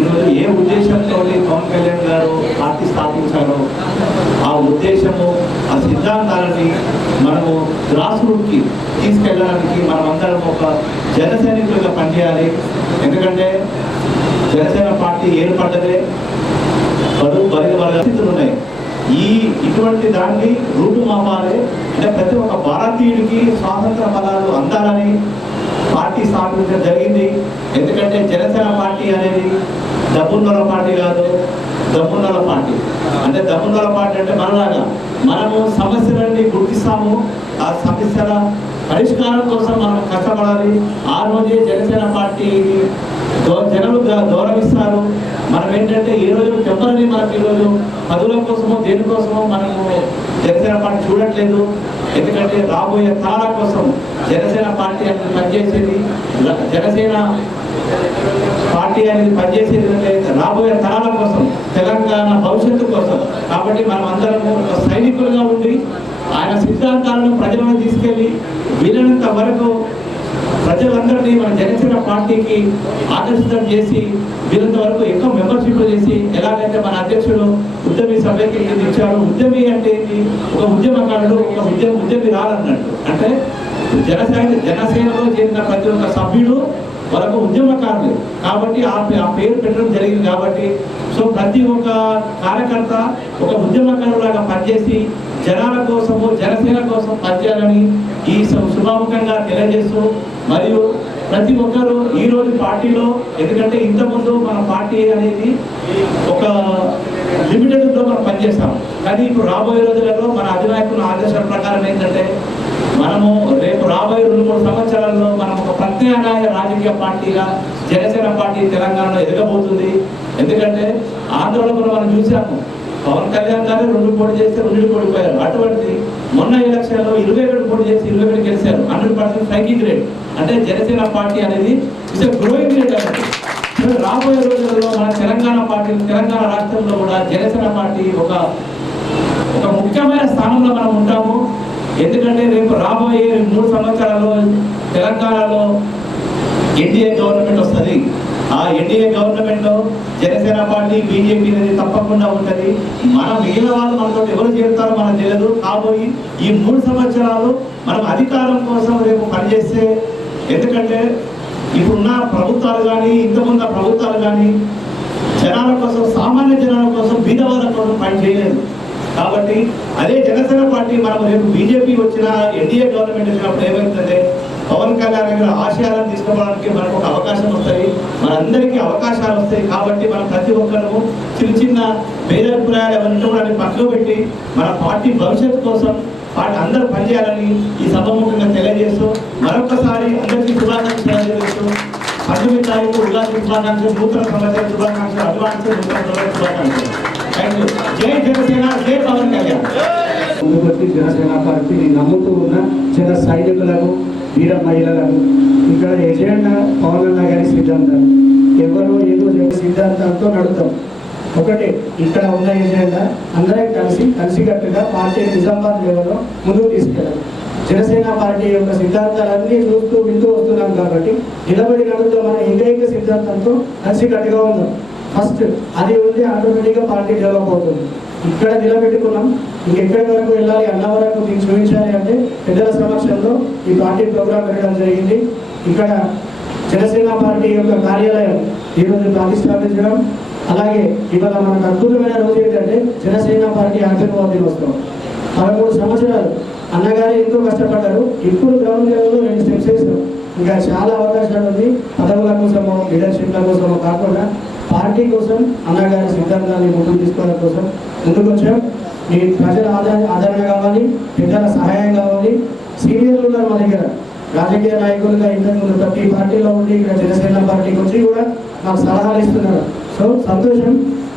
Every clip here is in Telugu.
ఈరోజు ఏ ఉద్దేశంతో పవన్ కళ్యాణ్ గారు పార్టీ స్థాపించారో ఆ ఉద్దేశము, ఆ సిద్ధాంతాలని మనము గ్రాస్ రూట్కి తీసుకెళ్ళడానికి మనమందరం ఒక జన సైనికులుగా పనిచేయాలి. ఎందుకంటే జనసేన పార్టీ ఏర్పడ్డదే బడుగు బలిగ పరిస్థితులు ఉన్నాయి. ఇటువంటి దాన్ని రూటు మాపాలి అంటే ప్రతి ఒక్క భారతీయుడికి స్వాతంత్ర ఫలాలు అందాలని పార్టీ స్థాపించడం జరిగింది. ఎందుకంటే జనసేన పార్టీ అనేది దమ్మున్నల పార్టీ కాదు, దమ్మున్నల పార్టీ అంటే దమ్మున్నల పార్టీ అంటే మనలాగా మనము సమస్యలన్నీ గుర్తిస్తాము, ఆ సమస్యల పరిష్కారం కోసం మనం కష్టపడాలి. ఆ రోజే జనసేన పార్టీని జనాలు గౌరవిస్తారు. మనం ఏంటంటే ఈ రోజు చెప్పాలని మనకి ఈరోజు పదవుల కోసమో దేనికోసమో మనము జనసేన పార్టీ చూడట్లేదు. ఎందుకంటే రాబోయే తరాల కోసం జనసేన పార్టీ అనేది పనిచేసేది, జనసేన పార్టీ అనేది పనిచేసేది అంటే రాబోయే తరాల కోసం, తెలంగాణ భవిష్యత్తు కోసం. కాబట్టి మనం అందరము ఒక సైనికులుగా ఉండి ఆయన సిద్ధాంతాలను ప్రజలను తీసుకెళ్ళి వీలైనంత వరకు ప్రజలందరినీ మన జనసేన పార్టీకి ఆకర్షితం చేసి వీరంత వరకు ఎక్కువ మెంబర్షిప్లు చేసి, ఎలాగైతే మన అధ్యక్షుడు ఉద్యమి సభ్యకి ఇచ్చారు. ఉద్యమి అంటే ఒక ఉద్యమకారుడు, ఒక ఉద్యమి రాలన్నట్టు. అంటే జనసేనలో చేరిన ప్రతి ఒక్క సభ్యుడు వాళ్ళకు ఉద్యమకారులు కాబట్టి ఆ పేరు పెట్టడం జరిగింది. కాబట్టి సో ప్రతి ఒక్క కార్యకర్త ఒక ఉద్యమకారులాగా పనిచేసి జనాల కోసము జనసేన కోసం పనిచేయాలని ఈ శుభాముఖంగా తెలియజేస్తూ, మరియు ప్రతి ఒక్కరు ఈరోజు పార్టీలో, ఎందుకంటే ఇంతకుముందు మన పార్టీ అనేది ఒక లిమిటెడ్తో మనం పనిచేస్తాం. కానీ ఇప్పుడు రాబోయే రోజులలో మన అధినాయకుల ఆదేశాల ప్రకారం ఏంటంటే మనము రేపు రాబోయే 2-3 సంవత్సరాల్లో మనం ఒక ప్రత్యామ్నాయ రాజకీయ పార్టీగా జనసేన పార్టీ తెలంగాణలో ఎదగబోతుంది. ఎందుకంటే ఆంధ్రలో కూడా మనం చూసాము, పవన్ కళ్యాణ్ గారు 2 పోటీ చేస్తే 2 ఓడిపోయారు. అటువంటి మొన్న ఎలక్షన్లో 27 పోటీ చేసి 27 గెలిచారు. 100% స్ట్రైకింగ్ రేట్. అంటే జనసేన పార్టీ అనేది ఇట్స్ గ్రోయింగ్ రేట్ అనేది. రాబోయే రోజుల్లో మన తెలంగాణ పార్టీ, తెలంగాణ రాష్ట్రంలో కూడా జనసేన పార్టీ ఒక ముఖ్యమైన స్థానంలో మనం ఉంటాము. ఎందుకంటే రేపు రాబోయే 3 సంవత్సరాల్లో తెలంగాణలో ఎన్డీఏ గవర్నమెంట్ వస్తుంది. ఆ ఎన్డీఏ గవర్నమెంట్లో జనసేన పార్టీ, బీజేపీ అనేది తప్పకుండా ఉంటుంది. మనం మిగిలిన వాళ్ళు మనతో ఎవరు చేరుతారో మనకు తెలియదు. కాబోయి ఈ 3 సంవత్సరాలు మనం అధికారం కోసం రేపు పనిచేస్తే, ఎందుకంటే ఇప్పుడున్న ప్రభుత్వాలు కానీ ఇంతకుముందు ప్రభుత్వాలు కానీ జనాల కోసం, సామాన్య జనాల కోసం, బీదవాళ్ళ కోసం పని చేయలేదు. కాబట్టి అదే జనసేన పార్టీ మనం రేపు బీజేపీ వచ్చిన, ఎన్డీఏ గవర్నమెంట్ వచ్చినప్పుడు ఏమవుతుందంటే పవన్ కళ్యాణ్ గారి ఆశయాలను తీసుకోవడానికి మనకు ఒక అవకాశం వస్తుంది, మనందరికీ అవకాశాలు వస్తాయి. కాబట్టి మనం ప్రతి ఒక్కరూ చిన్న భేదాభిప్రాయాలు ఎవరి కూడా పక్కన పెట్టి మన పార్టీ భవిష్యత్తు కోసం పార్టీ అందరూ పనిచేయాలని ఈ సభముఖంగా తెలియజేస్తూ, మరొకసారి అందరికీ శుభాకాంక్షలు తెలియజేస్తూ, 19 తారీఖు ఉగాది శుభాకాంక్షలు, నూతన సంవత్సర శుభాకాంక్షలు, అడ్వాన్స్ శుభాకాంక్షలు. జై జనసేన, జై పవన్ కళ్యాణ్. ముందుకొచ్చి జనసేన పార్టీని నమ్ముతూ ఉన్న జన సైనికులకు, వీర మహిళలకు ఇక్కడ ఎజెండా పవన్ అన్న గారి సిద్ధాంతం. ఎవరు ఏదో సిద్ధాంతంతో నడుతాం. ఒకటే ఇక్కడ ఉన్న ఎజెండా అందరం కలిసికట్టుగా పార్టీ నిజామాబాద్ లెవెల్లో ముందుకు తీసుకెళ్ళాలి. జనసేన పార్టీ యొక్క సిద్ధాంతాలన్నీ చూస్తూ వింటూ వస్తున్నాం కాబట్టి నిలబడి నడుపుతాం. మన ఏకైక సిద్ధాంతంతో కలిసికట్టుగా ఉందాం. ఫస్ట్ అది ఉంది, ఆటోమేటిక్గా పార్టీ డెవలప్ అవుతుంది. ఇక్కడ నిలబెట్టుకున్నాం, ఇంకెక్కడి వరకు వెళ్ళాలి, అన్న వరకు దీన్ని చూపించాలి అంటే పెద్దల సమక్షంలో ఈ పార్టీ ప్రోగ్రాం పెట్టడం జరిగింది. ఇక్కడ జనసేన పార్టీ యొక్క కార్యాలయం ఈరోజు ప్రతిష్టాపించడం, అలాగే ఇవాళ మనకు అద్భుతమైన రోజు ఏంటంటే జనసేన పార్టీ ఆవిర్భావ దినోత్సవం. 13 సంవత్సరాలు అన్నగారు ఎంతో కష్టపడ్డారు. ఇప్పుడు గ్రౌండ్ లెవెల్లో 2 స్టెప్స్ వేసాం. ఇంకా చాలా అవకాశాలు ఉంది. పదవుల కోసమో లీడర్షిప్ల కోసమో కాకుండా పార్టీ కోసం, అన్నగారి సిద్ధాంతాన్ని ముందుకు తీసుకోవడం కోసం ముందుకు వచ్చాం. మీ ప్రజల ఆదరణ కావాలి, పెద్దల సహాయం కావాలి. సీనియర్లు ఉన్నారు మన దగ్గర, రాజకీయ నాయకులుగా ఇంతకుముందు ప్రతి పార్టీలో ఉండి ఇక్కడ జనసేన పార్టీకి వచ్చి కూడా మాకు సలహాలు ఇస్తున్నారు. సో సంతోషం.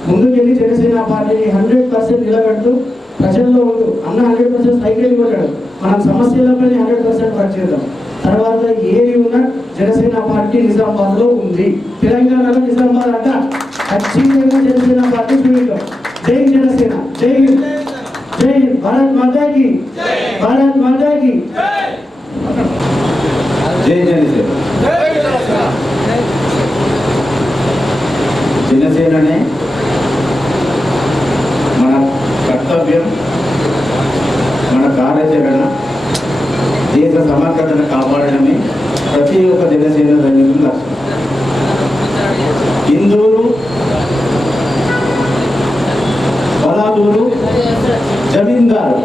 ముందుకెళ్ళి జనసేన పార్టీని 100% నిలబెడుతూ ప్రజల్లో ఉంటూ, అన్న 100% సైకిల్ కొట్టాడు, మనం సమస్యలపై 100% వర్క్ చేద్దాం. తర్వాత ఏది ఉన్నా జనసేన పార్టీ నిజామాబాద్లో ఉంది. తెలంగాణలో నిజామాబాద్ అంట ఖచ్చితంగా జనసేన పార్టీ చూద్దాం. జై జనసేన, జై జై భారత్ మాతాకి, భారత్ మాతాకి జై జనసేన. జనసేననే మన కర్తవ్యం, మన కార్యాచరణ, దేశ సమగ్రతను కాపాడడమే ప్రతి ఒక్క జనసేన సైనికుల లక్ష్యం. ఇందూరు, బలాదూరు, జమీందారు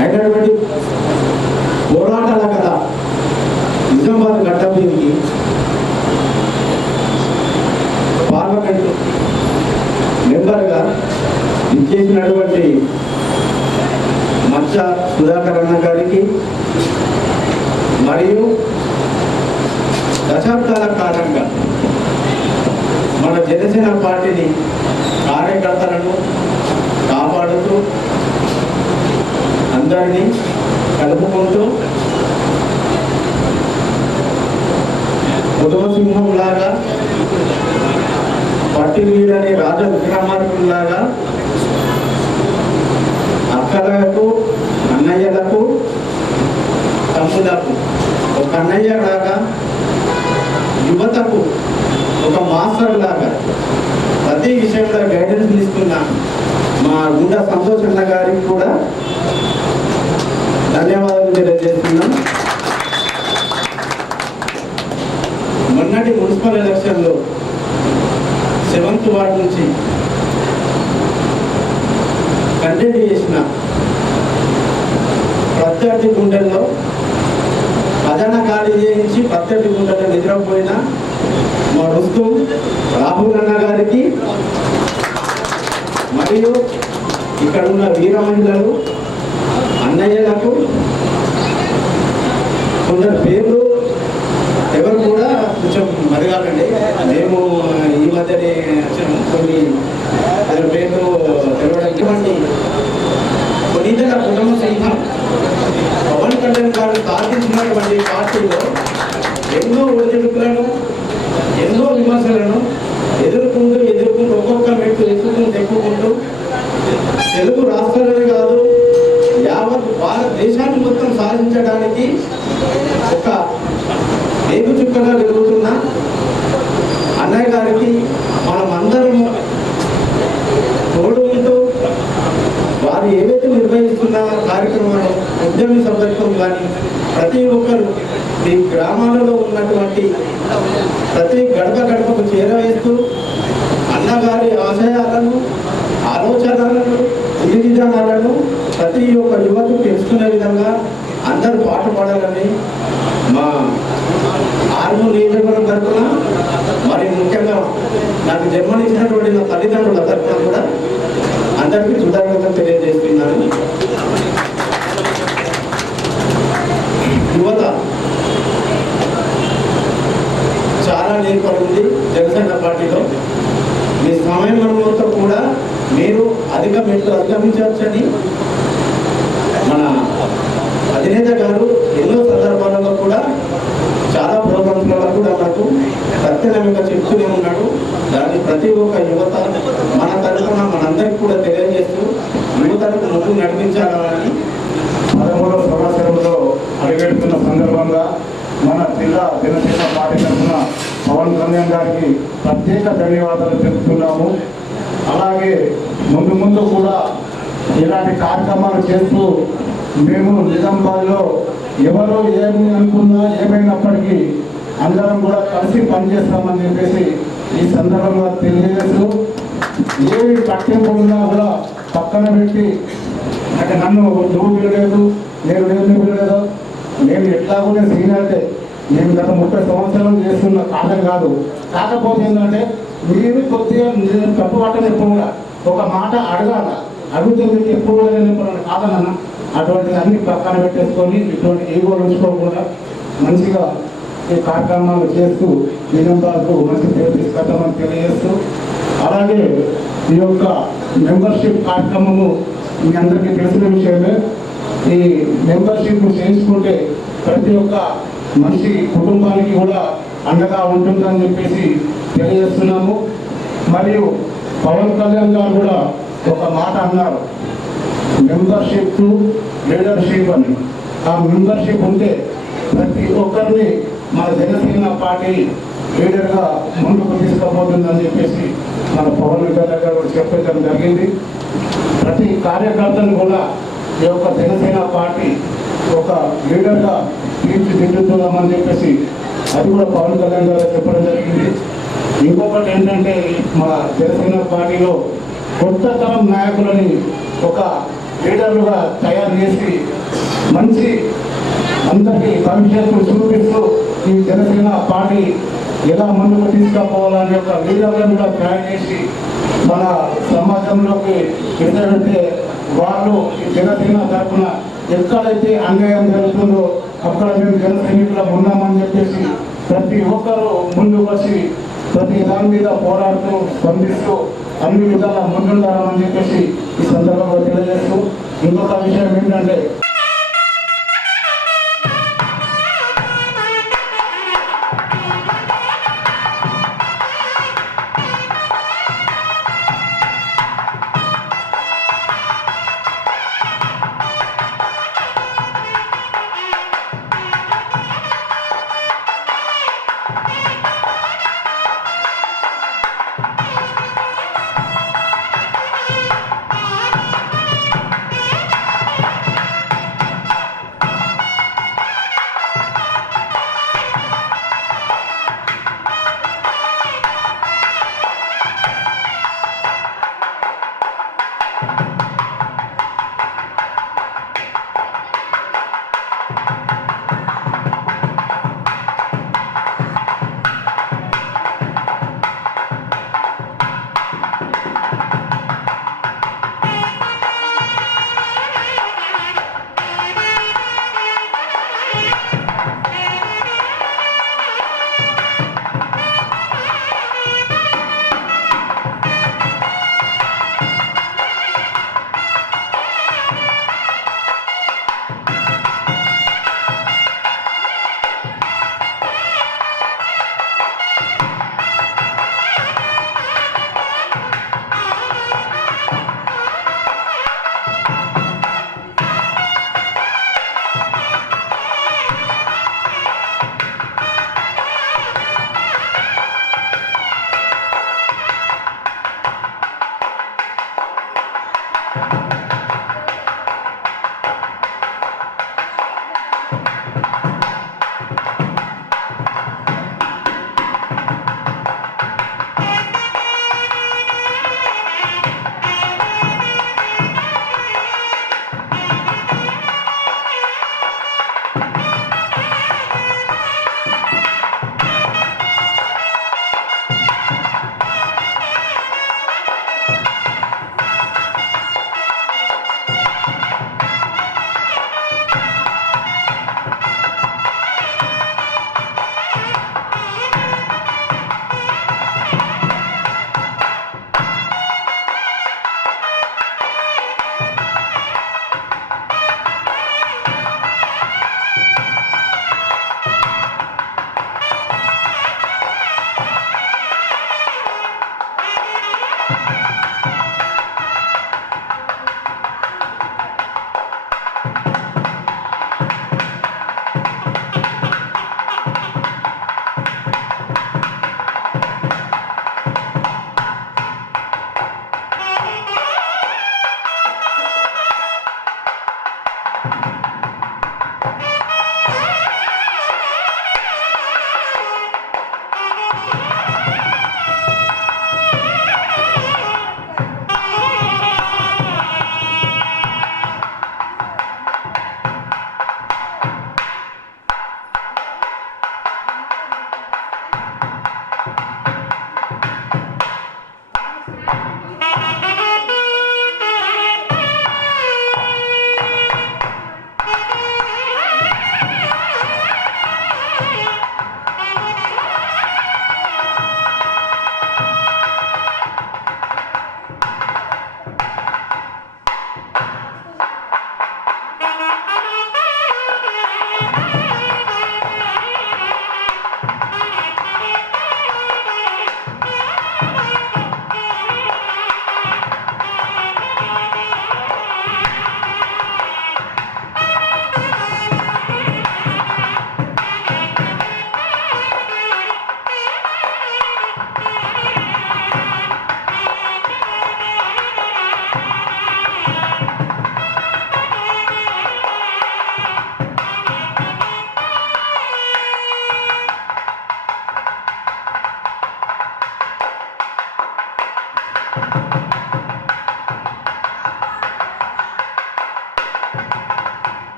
అయినటువంటి పోరాటాల కథ నిజామాబాద్ గడ్డపీకి పార్లమెంటు మెంబర్గా ఇచ్చేసినటువంటి మచ్చ సుధాకర్ అన్న గారికి మరియు దశాబ్దాల కాలంగా మన జనసేన పార్టీని కార్యకర్తలను కాపాడుతూ అందరినీ కలుపుకుంటూ ఉదవసింహం లాగా పట్టి వీడని రాజ విక్రమార్కుల్లాగా అక్కలకు, అన్నయ్యలకు, తమ్ములకు ఒక అన్నయ్య లాగా, యువతకు ఒక మాస్టర్ లాగా ప్రతి విషయంలో గైడెన్స్ ఇస్తున్న మా గుండా సంతోష్ అన్న గారికి కూడా ధన్యవాదాలు తెలియజేస్తున్నాం. మొన్నటి మున్సిపల్ ఎలక్షన్లో 7th వార్డు నుంచి కంటెంట్ చేసిన ప్రత్యర్థి గుండెల్లో ఖజానా ఖాళీ చేయించి ప్రత్యర్థి గుండెల్లో నిద్రపోయిన మా రుస్తుం రాహుల్ అన్న గారికి మరియు ఇక్కడ ఉన్న వీర మహిళలు అన్నయ్యలకు కొందరు పేర్లు ఎవరు కూడా కొంచెం మరగాలండి. మేము ఈ మధ్యనే కొన్ని పేర్లు తెలవడానికి కొన్నింటిన కుటుంబ సహితం పవన్ కళ్యాణ్ గారు స్థాపించినటువంటి పార్టీలో ఎన్నో ఒడిదుడుకులను, ఎన్నో విమర్శలను ఎదుర్కొంటూ ఒక్కొక్క మెట్టు ఎక్కుకుంటూ తెలుగు రాష్ట్రాలనే కాదు యావత్ భారతదేశాన్ని మొత్తం సాధించడానికి ఒక వేగు చుక్కగా జరుగుతున్న అన్నయ్య గారికి మనం అందరం తోడు ఉంటూ వారు ఏవైతే నిర్వహిస్తున్న కార్యక్రమాలు ఉద్యమ సభ్యత్వం కానీ ప్రతి ఒక్కరు ఈ గ్రామాలలో ఉన్నటువంటి ప్రతి గడపకు చేరవేస్తూ అన్నగారి ఆశయాలను, ఆలోచనలను, విధి విధానాలను ప్రతి ఒక్క యువతకు తెలుసుకునే విధంగా అందరూ పాటుపడాలని మా ఆర్మూర్ నియోజకవర్గం తరఫున మరి ముఖ్యంగా నాకు జన్మనిచ్చినటువంటి నా తల్లిదండ్రుల తరఫున కూడా అందరికీ కృతజ్ఞతలు తెలియజేస్తున్నాను. యువత చాలా నేర్పడి ఉంది జనసేన పార్టీలో. మీ సమయం మొత్తం కూడా మీరు అధిక మెట్లు అధిగమించవచ్చని మన అధినేత గారు ఎన్నో సందర్భాలలో కూడా చాలా ప్రోగ్రామ్స్లలో కూడా మనకు సత్యనమిక చెప్తూనే ఉన్నాడు. దాన్ని ప్రతి ఒక్క యువత మన తరఫున మనందరికీ కూడా తెలియజేస్తూ యువతకు ముందు నడిపించాలని 13వ సంవత్సరంలో అడుగెడుతున్న సందర్భంగా మన జిల్లా జనసేన పార్టీ తరఫున పవన్ కళ్యాణ్ గారికి ప్రత్యేక ధన్యవాదాలు తెలుపుతున్నాము. అలాగే ముందు కూడా ఇలాంటి కార్యక్రమాలు చేస్తూ మేము నిజామాబాద్లో ఎవరు ఏమి అనుకున్నా ఏమైనప్పటికీ అందరం కూడా కలిసి పనిచేస్తామని చెప్పేసి ఈ సందర్భంగా తెలియజేస్తూ ఏమి పట్టింపు ఉన్నా కూడా పక్కన పెట్టి అంటే నన్ను నువ్వు పిలలేదు, నేను పిలలేదు, నేను ఎట్లాగో నేను సీనియర్టే, నేను గత 30 సంవత్సరాలు చేస్తున్న కాలం కాదు. కాకపోతే ఏంటంటే మీరు కొద్దిగా తప్పు పట్టని ఎప్పుడు కూడా ఒక మాట అడగాల, అడిగితే మీకు ఎప్పుడు కూడా నేను ఇప్పుడు కాదన్నా అటువంటి అన్ని పక్కన పెట్టేసుకొని ఇటువంటి ఈగోలు ఉంచుకోకుండా మంచిగా ఈ కార్యక్రమాలు చేస్తూ నిజామాబాద్కు మంచి పేరు తీసుకొద్దామని తెలియజేస్తూ, అలాగే ఈ యొక్క మెంబర్షిప్ కార్యక్రమము మీ అందరికీ తెలిసిన విషయమే. ఈ మెంబర్షిప్ చేయించుకుంటే ప్రతి ఒక్క మనిషి కుటుంబానికి కూడా అండగా ఉంటుందని చెప్పేసి తెలియజేస్తున్నాము. మరియు పవన్ కళ్యాణ్ గారు కూడా ఒక మాట అన్నారు, మెంబర్షిప్ టు లీడర్షిప్ అని. ఆ మెంబర్షిప్ ఉంటే ప్రతి ఒక్కరిని మన జనసేన పార్టీ లీడర్గా ముందుకు తీసుకుపోతుందని చెప్పేసి కళ్యాణ్ దగ్గర చెప్పడం జరిగింది. ప్రతి కార్యకర్తను కూడా ఈ యొక్క జనసేన పార్టీ ఒక లీడర్గా తీర్చిదిద్దుతున్నామని చెప్పేసి అది కూడా పవన్ కళ్యాణ్ గారు చెప్పడం జరిగింది. ఇంకొకటి ఏంటంటే మన జనసేన పార్టీలో కొత్త తరం నాయకులని ఒక లీడర్లుగా తయారు చేసి మంచి అందరికీ భవిష్యత్తు చూపిస్తూ ఈ జనసేన పార్టీ ఎలా ముందుకు తీసుకుపోవాలని యొక్క లీడర్లను కూడా తయారు చేసి మన సమాజంలోకి ఎందుకంటే వాళ్ళు ఈ జనసేన తరఫున ఎక్కడైతే అన్యాయం జరుగుతుందో అక్కడ మేము జన సైనికులకు ఉన్నామని చెప్పేసి ప్రతి ఒక్కరూ ముందుకు వచ్చి ప్రతి దాని మీద పోరాడుతూ స్పందిస్తూ అన్ని విధాలా ముందుండాలని చెప్పేసి ఈ సందర్భంగా తెలియజేస్తూ ఇంకొక విషయం ఏంటంటే